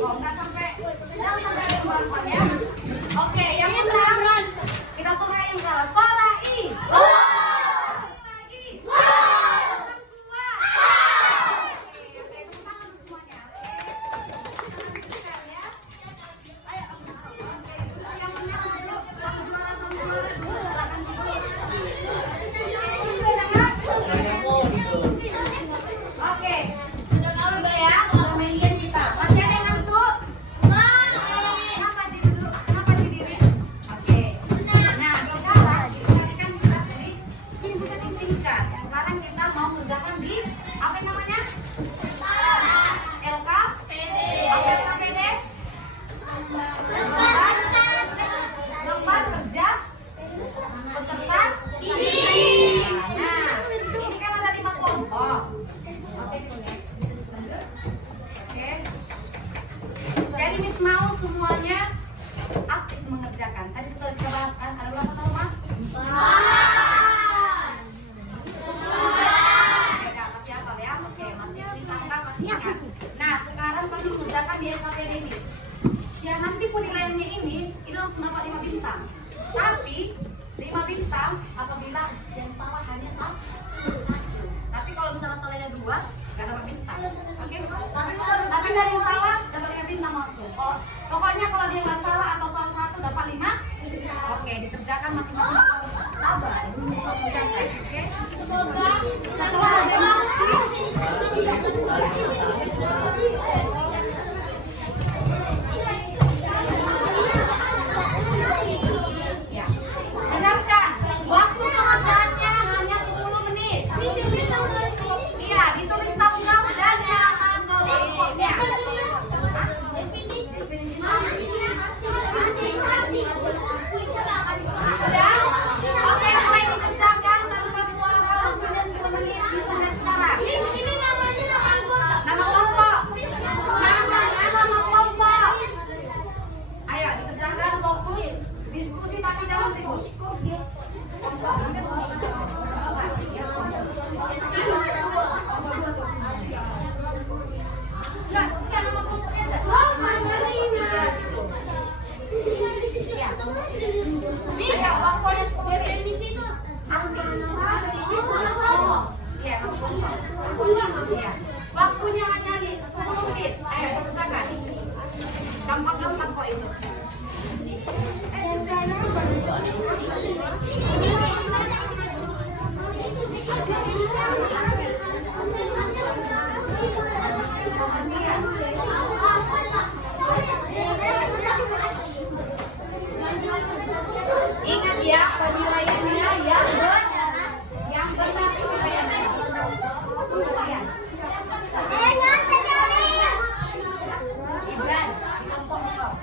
Oh, jangan sampai ada berantem ya. Oke, yang menang kita suara yang kalah. Suara I. Lagi. Orang tua. Oke, tepuk tangan semuanya. Ya. Yang menang dulu, satu juara dulu. Silakan dulu. Oke, udah ya, udah main game kita. Masih ada yang ngantuk? Kenapa diri? Oke. Nah, sekarang kita tulis singkat. Sekarang kita mau mengerjakan di apa namanya? LK? Apa LKPD? Lembar kerja peserta didik. Nah, ini kan ada 5 kelompok. Oke. Jadi Miss mau semuanya aktif mengerjakan. Tadi sudah kita bahas kan, ada berapa rumah? Oke, Kak, masih hafal ya? Oke, masih disangka, masih ingat. Nah, sekarang pasti mengerjakan di LKPD ini. Ya, nanti penilaiannya ini langsung dapat 5 bintang. Tapi 5 bintang apabila yang salah hanya 1. Tapi kalau misalnya salahnya 2, gak dapat bintang. Oke? Tapi dari yang salah dapat 5 bintang langsung. Oh, pokoknya kalau dia nggak salah atau salah 1 dapat 5. Oke, dikerjakan masing-masing. Sabar, bisa mengerjakan. Oke? Semoga setelah ada ya. Dengarkan, waktu pengerjaannya hanya 10 menit. Iya, ditulis tanggal dan jangan bawa spotnya. Udah? Oke, mulai dikerjakan tanpa suara. Waktunya 10 menit. Dimulai sekarang. Nama kelompok. Nama kelompok. Ayo, dikerjakan fokus. Diskusi tapi jangan ribut. Enggak nama kelompoknya aja. Oh, Margarina. Iya, waktunya 10 menit di situ. Iya, iya. Waktunya hanya 10 menit. Ayo, kerjakan. Gampang-gampang kok itu. Ingat ya, penilaiannya yang benar penilaiannya. Ibran, kelompok stop.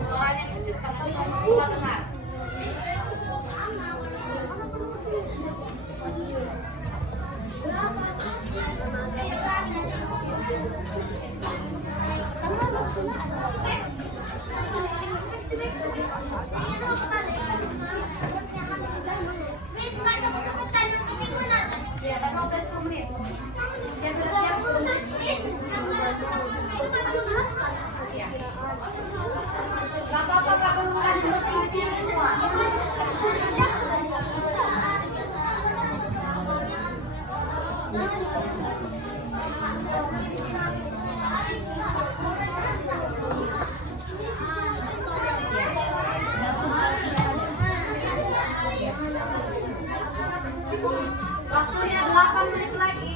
Suaranya dikecilkan sama semua dengar. Ya, tapi udah 10 menit. Siap, ya. Gak apa-apa, Kak, berulang di sini semua. Waktunya 8 menit lagi.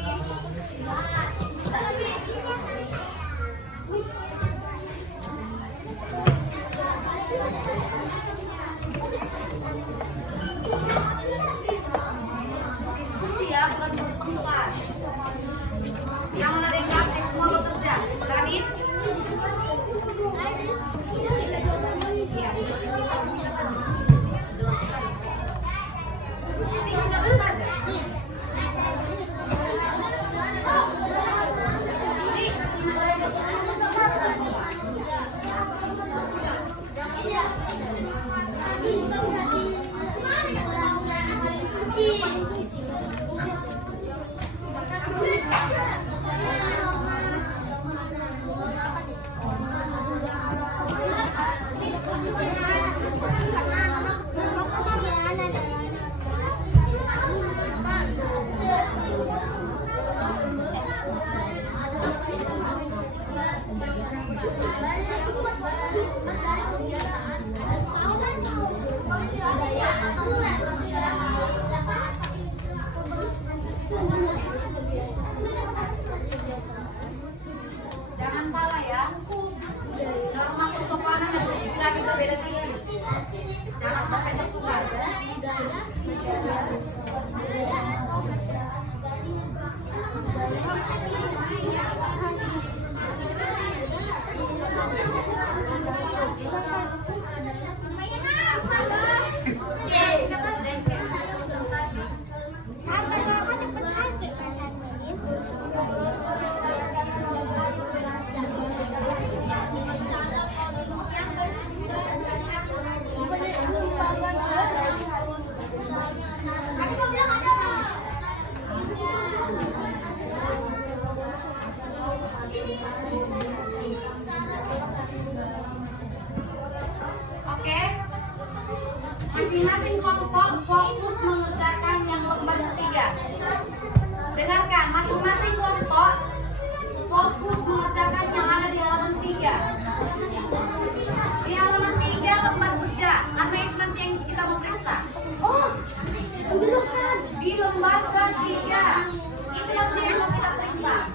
di lembar ketiga. Itu yang kita periksa.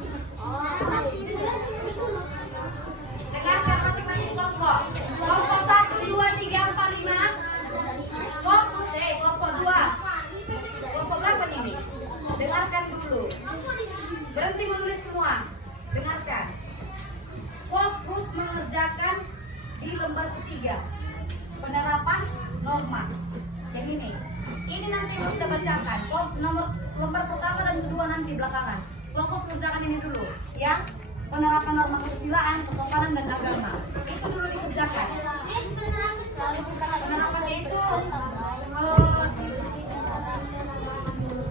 Dengarkan masing-masing kelompok. Kelompok 1, 2, 3, 4, 5. Fokus, kelompok 2. Kelompok berapa ini? Dengarkan dulu. Berhenti menulis semua. Dengarkan. Fokus mengerjakan di lembar ketiga. Penerapan norma. Jadi ini nanti yang kita bacakan. Nomor lembar pertama dan kedua nanti belakangan. Fokus mengerjakan ini dulu. Yang penerapan norma kesusilaan, kesopanan dan agama. Itu dulu dikerjakan. Penerapannya itu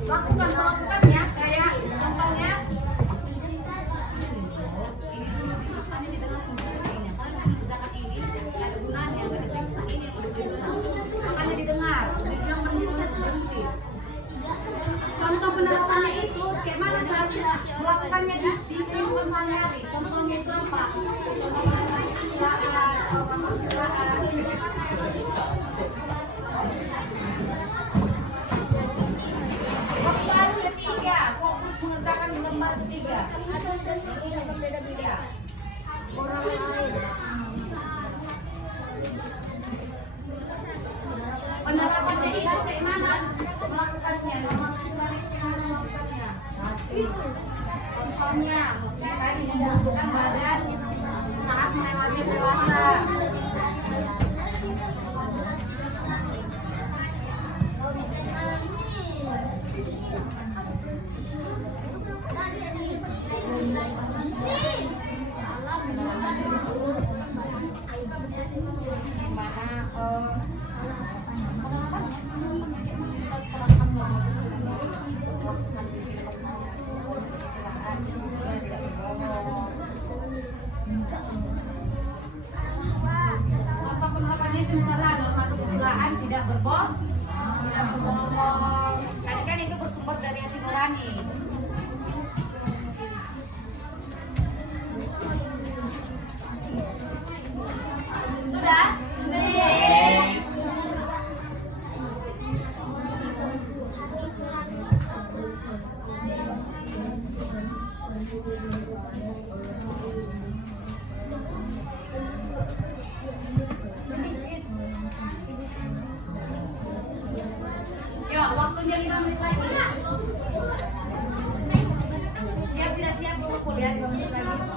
lakukannya kayak contohnya ini dulu hanya di dalam ini. Kalau kerjakan ini nggak ada gunanya, nggak diperiksa. Ini yang udah diperiksa. Makanya didengar, dibilang menulis berhenti. Contoh penerapannya itu kayak mana cara melakukannya di kehidupan sehari-hari. Contohnya itu apa? Contoh penerapan kesusilaan, norma kesusilaan. Lembar ketiga, fokus mengerjakan di lembar ketiga. Beda-beda. Orang lain. Penerapannya itu kayak mana? Melakukannya, melakukannya. Itu contohnya, tadi membentukkan badan saat melewati dewasa. Contoh penerapannya itu misalnya norma kesusilaan tidak berbohong. Tadi kan itu bersumber dari hati nurani. Sudah? Yuk, waktunya 5 menit lagi. Siap tidak siap untuk kuliah 5 menit lagi?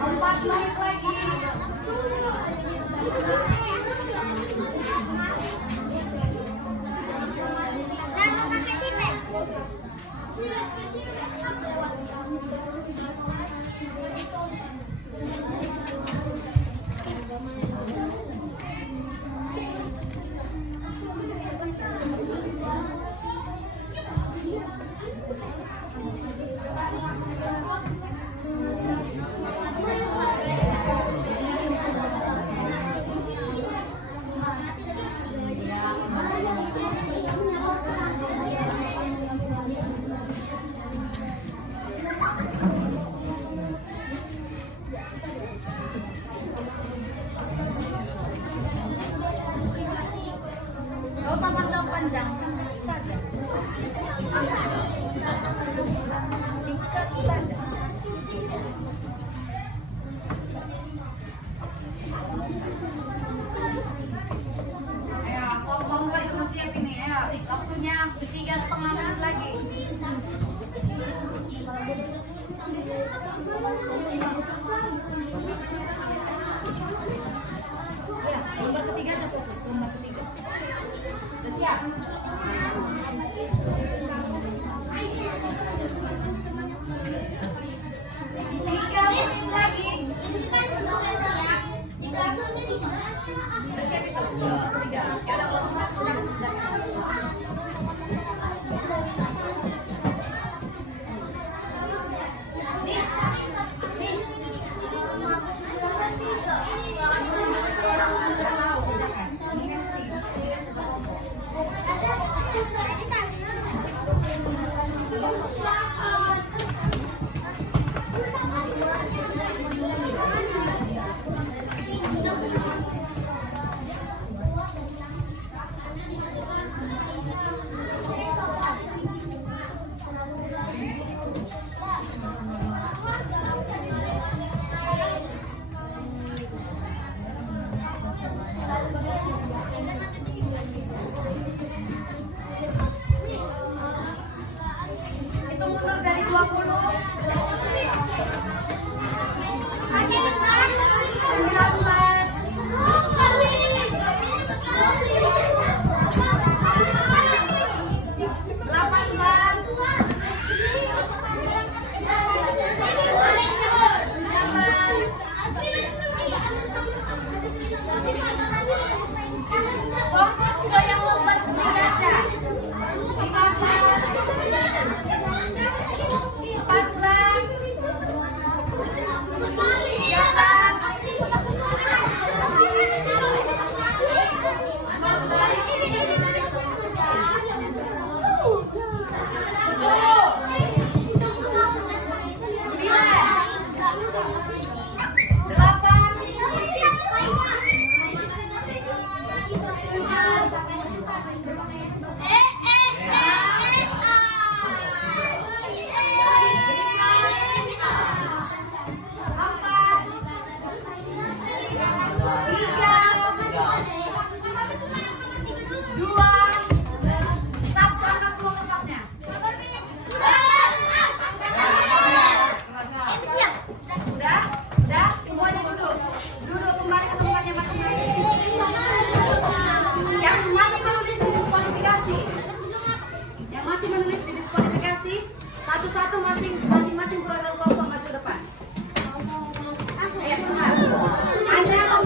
Empat menit lagi. Gak usah panjang-panjang, singkat saja. Singkat saja. Ayo, kelompok itu mau siap ini ya. Waktunya 3,5 menit lagi.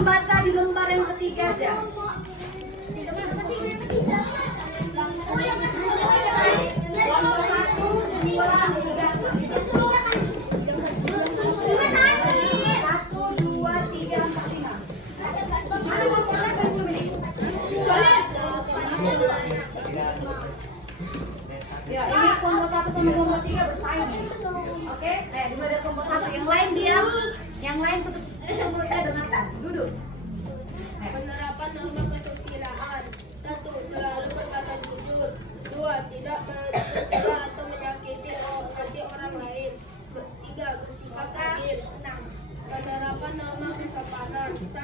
membaca di lembar yang ketiga aja. Kelompok 1, 2, 3, 1, 2, 3, 4, 5. Mana kelompok 1 yang belum ini? Ya, ini kelompok 1 sama kelompok 3 bersaing. Oke, dimulai dari kelompok 1. Yang lain diam, yang lain tutup mulutnya dengarkan. Duduk. Penerapan norma kesusilaan. 1. Selalu berkata jujur. 2. Tidak mencela atau menyakiti hati orang lain. 3. Bersikap adil. Penerapan norma kesopanan. 1.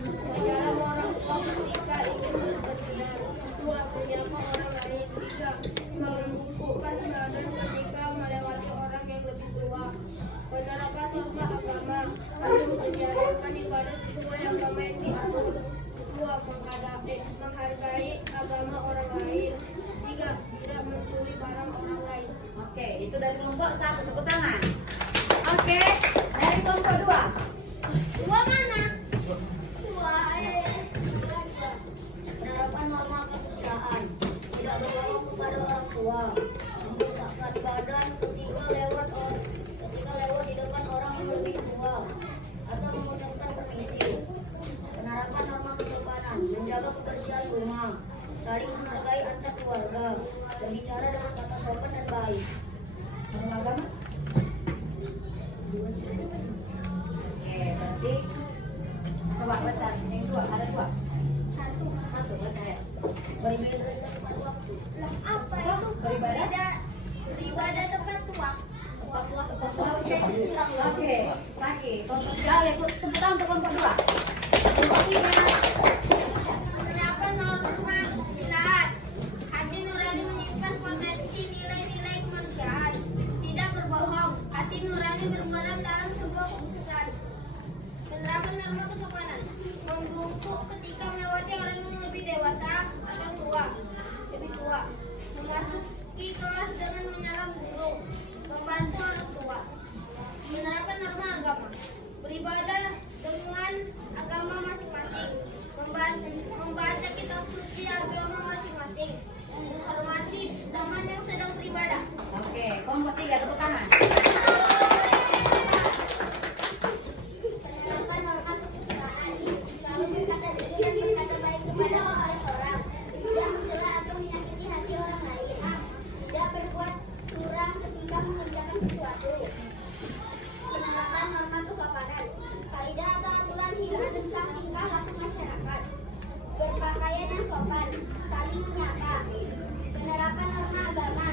Menjaga orang tua ketika ingin berkenan. 2. Menyapa orang lain. 3. Membungkukkan badan ketika melewati orang yang lebih tua. Penerapan norma agama. 1. Menjalankan ibadah sesuai agama yang diatur. 2. Menghargai agama orang lain. 3. Tidak mencuri barang orang lain. Oke, itu dari kelompok 1. Tepuk tangan. Oke, dari kelompok 2. 2 mana? 2. Penerapan norma kesusilaan. Tidak berbohong kepada orang tua. Membungkukkan badan ketika lewat di depan orang yang lebih tua atau mengucapkan permisi. Penerapan norma kesopanan. Menjaga kebersihan rumah. Saling menghargai antar keluarga. Berbicara dengan kata sopan dan baik. Norma agama? Oke, berarti coba baca yang 2, ada 2. 1 baca ya. Beribadah tepat waktu. Apa itu? Beribadah Beribadah tepat waktu. Oke, lagi. Kelompok 3 ya, tepuk tangan untuk kelompok 2. Kelompok 3. Penerapan norma kesusilaan. Hati nurani menyimpan potensi nilai-nilai kemanusiaan. Tidak berbohong. Hati nurani berperan dalam sebuah keputusan. Penerapan norma kesopanan. Membungkuk ketika melewati orang yang lebih dewasa atau lebih tua. Memasuki kelas dengan menyalam guru. Membantu orang tua. Penerapan norma agama. Beribadah dengan agama masing-masing. Membaca kitab suci agama masing-masing. Menghormati teman yang sedang beribadah. Oke, kelompok 3 tepuk tangan. Penerapan norma kesusilaan. Selalu berkata jujur dan berkata baik kepada orang. Tidak mencela atau menyakiti hati orang lain. Tidak berbuat curang ketika mengerjakan sesuatu. Penerapan norma kesopanan. Kaidah atau aturan hidup tentang tingkah laku masyarakat. Berpakaian yang sopan. Saling menyapa. Penerapan norma agama.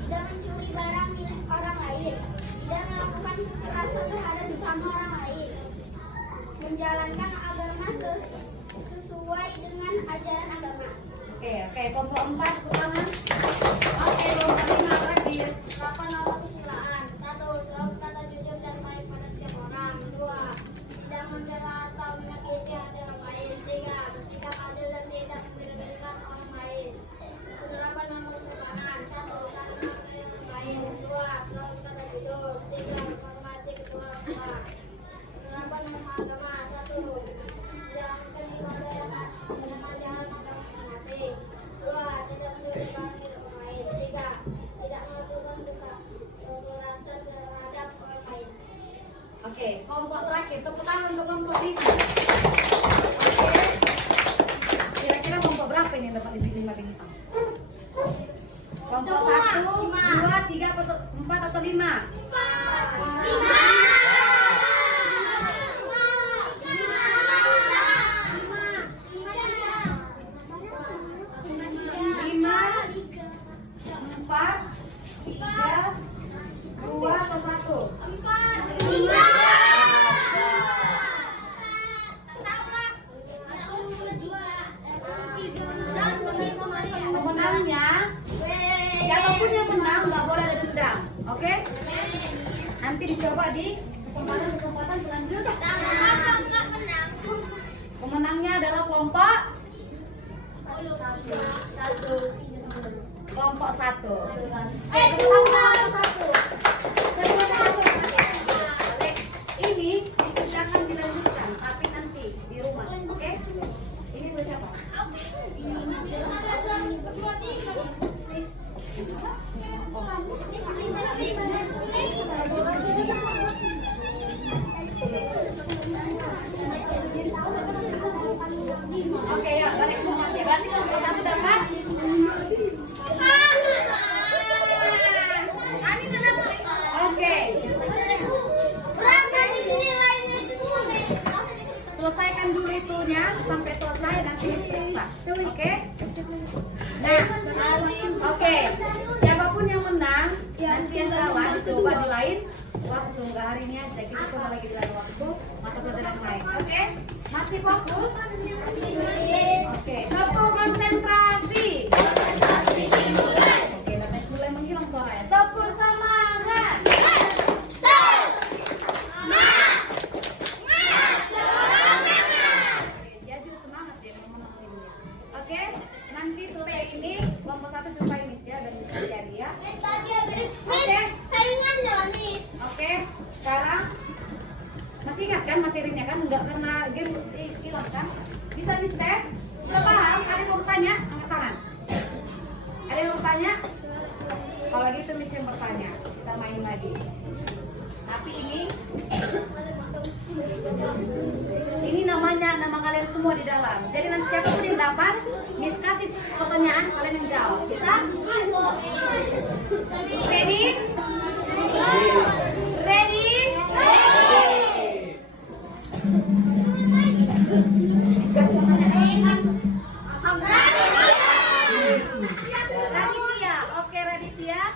Tidak mencuri barang milik orang lain. Tidak melakukan kekerasan terhadap sesama orang lain. Menjalankan agama sesuai dengan ajaran agama. Oke, kelompok 4 tepuk tangan. Oke, kelompok 5 terakhir. Penerapan norma kesusilaan. 1. Selalu berkata jujur dan baik pada setiap orang. 2. Tidak mencela atau menyakiti hati orang lain. 3. Bersikap adil dan tidak membeda-bedakan orang lain. Penerapan norma kesopanan. 1. Saling menghargai orang lain. 2. Selalu berkata jujur. 3. Menghormati kedua orang tua. Penerapan norma agama. 1. Menjalankan ibadah yang dengan ajaran agama masing-masing. 2. Tidak mencuri barang milik orang lain. 3. Tidak melakukan kekerasan terhadap orang lain. Oke, kelompok terakhir tepuk tangan untuk kelompok 5. Oke. Kira-kira kelompok berapa ini yang dapat lebih 5 bintang? Kelompok 1, 2, 3, 4 atau 5? 1. Pemenangnya, siapapun yang menang nggak boleh ada dendam, oke? Nanti dicoba di kesempatan selanjutnya. Pemenangnya adalah kelompok 1. Ini akan dilanjutkan, tapi nanti di rumah. itunya sampai selesai nanti periksa. Oke? Nah, oke. Siapapun yang menang, nanti yang kalah coba di lain waktu, nggak hari ini aja. Kita coba lagi di lain waktu mata pelajaran yang lain. Oke? Masih fokus? Oke. Tepuk konsentrasi. Oke, mulai menghilang suaranya. Tepuk semangat. Oke, nanti selesai ini kelompok 1 jumpai Miss ya, dan Miss jadi ya. Oke. Saingan jalan Miss. Oke, sekarang masih ingat kan materinya kan? Enggak karena game hilang kan? Bisa Miss tes? Sudah paham? Ada yang mau bertanya? Angkat tangan. Ada yang mau bertanya? Kalau gitu Miss yang bertanya. Kita main lagi. Tapi ini namanya nama kalian semua di dalam. Jadi nanti siapapun yang dapat, Miss kasih pertanyaan, kalian yang jawab. Bisa? Ready? Ready? Raditya, oke Raditya.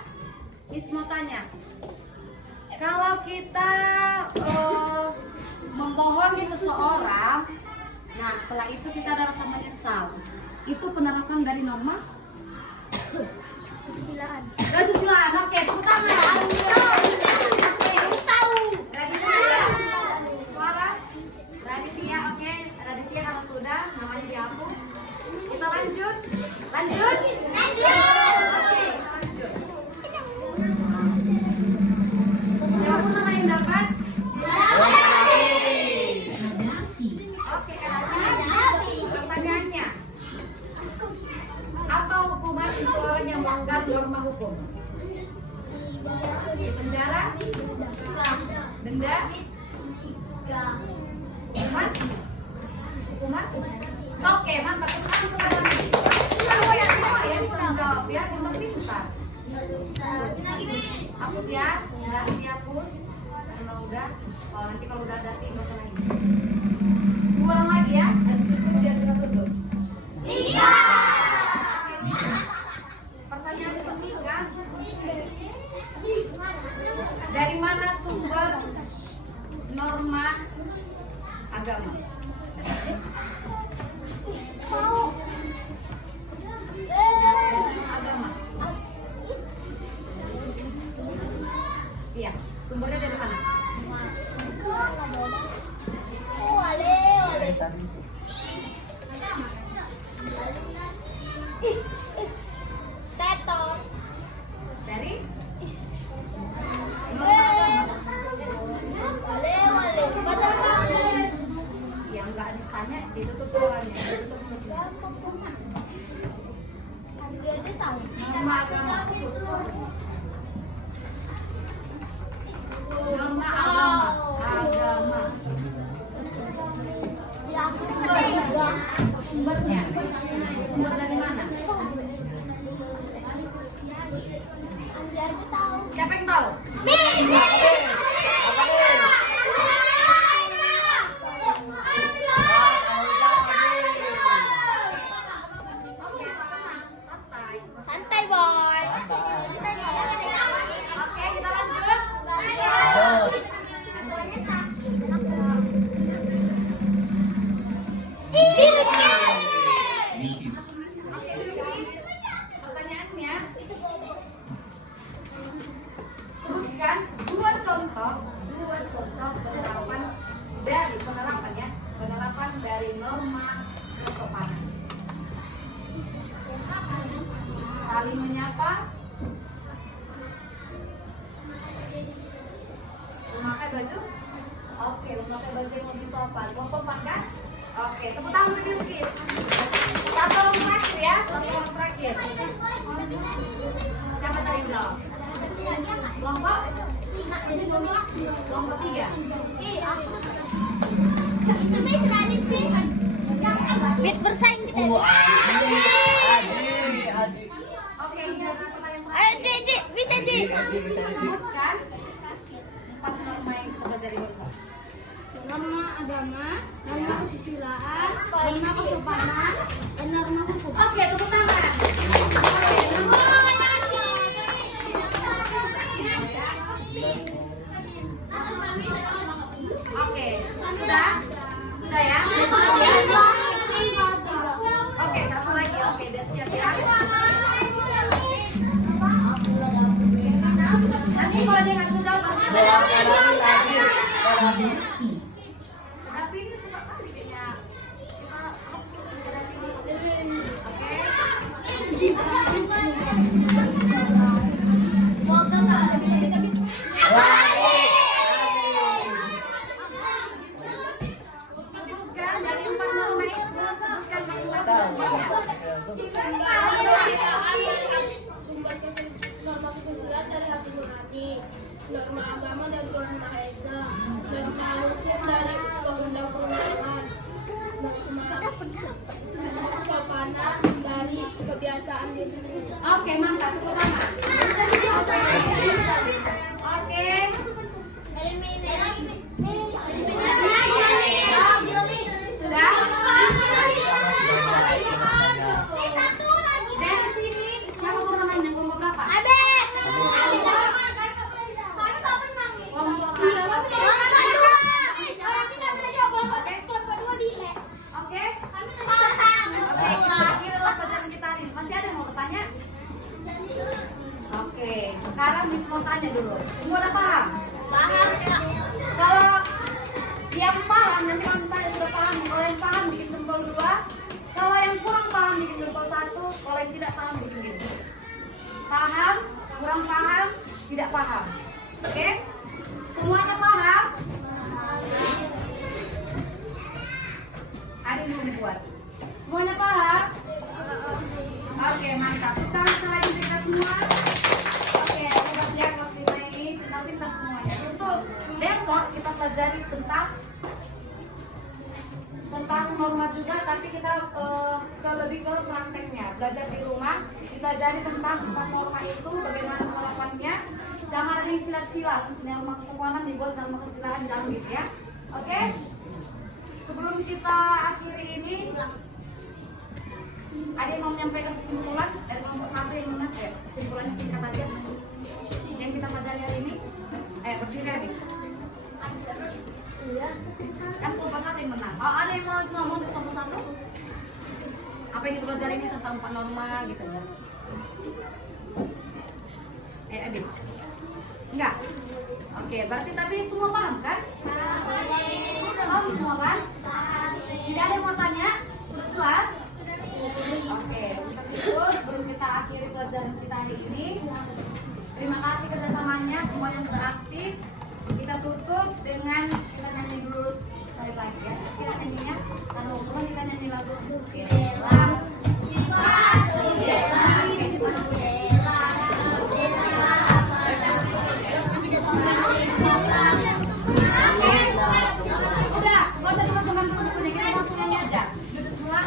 Miss mau tanya. Kalau kita membohongi seseorang, nah setelah itu kita ada rasa menyesal, itu penerapan dari norma Kesusilaan. kesusilaan. Oke, tepuk tangan. Raditya, suara Raditya, oke. Raditya kalau sudah namanya dihapus. Kita lanjut. Lanjut. Oke, lanjut. Siapa nama yang dapat? Oke, pertanyaannya, apa hukuman untuk orang yang melanggar norma hukum? Penjara? Denda? Hukuman? Hukuman? Oke, mantap. Kalau yang semua ya bisa menjawab ya, yang penting pintar. Hapus ya, udah dihapus. Karena udah, nanti kalau udah ada sih nggak usah lagi. Ulang lagi ya, habis itu biar kita tutup. Iya. Pertanyaan ketiga, dari mana sumber norma agama? Agama. Iya, sumbernya dari mana? Tetot. Dari? Ya nggak ditanya, ditutup suaranya, ditutup mulutnya. Norma agama. Norma agama. Sumbernya. Sumber dari mana? Siapa yang tahu? Santai boy. Oke, kita lanjut. Pertanyaannya, sebutkan dua contoh penerapan dari norma kesopanan. Saling menyapa, memakai baju. Oke, memakai baju yang lebih sopan. Kelompok 4 kan? Oke, tepuk tangan untuk Bilkis. Satu orang terakhir ya, satu orang terakhir. Siapa tadi yang jawab? Kelompok 3. Itu Miss Radit Miss. Bit bersaing kita. Oke, ini aja pertanyaan terakhir. Ayo Ci, bisa Ci. Sebutkan 4 norma yang kita pelajari barusan. norma agama, norma kesusilaan, norma kesopanan, dan norma hukum. Oke, tepuk tangan. Oke, sudah? Sudah ya? Oke, satu lagi. Oke, udah siap ya? Nanti kalau dia nggak bisa jawab, tapi ini suka kali kayaknya. Sebutkan dari 4 norma itu, sebutkan Sumber norma kesusilaan dari hati nurani, norma agama dari Tuhan Maha Esa, norma hukum dari kehendak perundangan, norma kesopanan dari kebiasaan diri sendiri. Oke, mantap. Tepuk tangan. Oke. Sudah? Dari sini, siapa mau namanya? Kelompok berapa? Kelompok 1. Oke? Oke, kita akhiri adalah pelajaran kita hari ini. Masih ada yang mau bertanya? Oke, sekarang Miss mau tanya dulu. Semua udah paham? Paham. Kalau yang paham, nanti kalau misalnya sudah paham, kalau yang paham bikin jempol 2. Kalau yang kurang paham bikin jempol 1. Kalau yang tidak paham bikin gini. Paham, kurang paham, tidak paham. Oke? Semuanya paham? Ada yang belum buat. Semuanya paham? Oke, mantap. Kita selain kita semua. Oke, coba lihat kelas kita ini pintar-pintar semuanya. Untuk besok kita pelajari tentang norma juga, tapi kita lebih ke prakteknya. Belajar di rumah, kita pelajari tentang 4 norma itu, bagaimana penerapannya. Jangan ada yang silat-silat. Norma kesopanan dibuat norma kesusilaan, jangan gitu ya. Oke? Sebelum kita akhiri ini, ada yang mau menyampaikan kesimpulan dari kelompok 1 yang mana ya? Kesimpulannya singkat aja. Yang kita pelajari hari ini, berdiri Abi. Kan kelompok 1 yang menang. Oh, ada yang mau ngomong di kelompok 1? Apa yang kita pelajari ini tentang 4 norma gitu ya? Abi. Enggak? Oke, berarti tapi semua paham kan? Paham semua kan? Tidak ada yang mau tanya? Sudah jelas? Oke, untuk itu sebelum kita akhiri pelajaran kita hari ini, terima kasih kerjasamanya, semuanya sudah aktif. Kita tutup dengan kita nyanyi dulu sekali lagi ya. Kita nyanyinya, karena kita nyanyi lagu Gelang Sepatu Gelang Sepatu udah, gak usah dimasukkan dulu bukunya, kita langsung nyanyi aja. Duduk semua.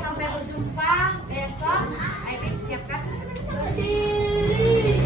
sampai berjumpa besok. Ayo siapkan. Berdiri.